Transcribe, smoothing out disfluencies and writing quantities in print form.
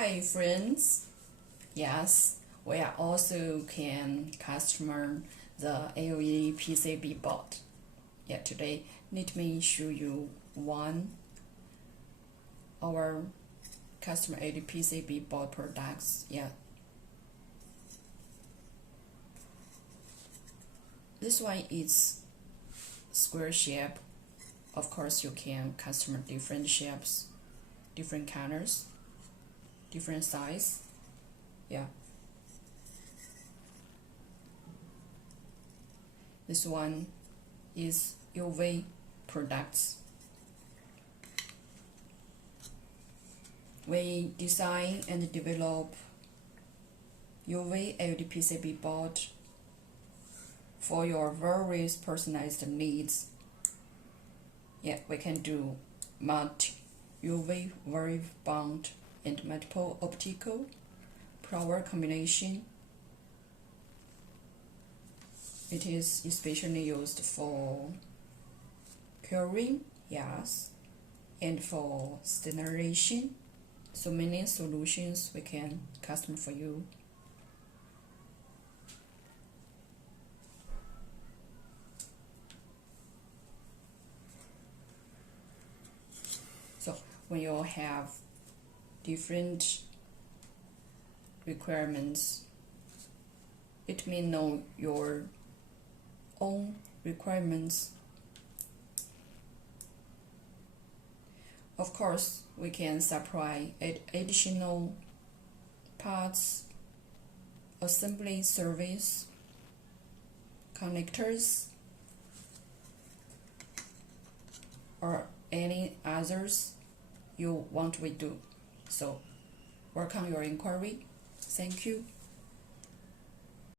Hi friends, yes, we are also can customer the LED PCB board. Yeah, today let me show you one our customer LED PCB board products. Yeah, this one is square shape. Of course, you can customer different shapes, different colors, different size. Yeah. This one is UV products. We design and develop UV LED PCB board for your various personalized needs. Yeah, we can do multi UV-waveband and multiple optical power combination. It is especially used for curing, yes, and for sterilization. So many solutions we can custom for you. So when you have different requirements, let me know your own requirements. Of course, we can supply additional parts, assembly service, connectors, or any others you want we do. So work on your inquiry. Thank you.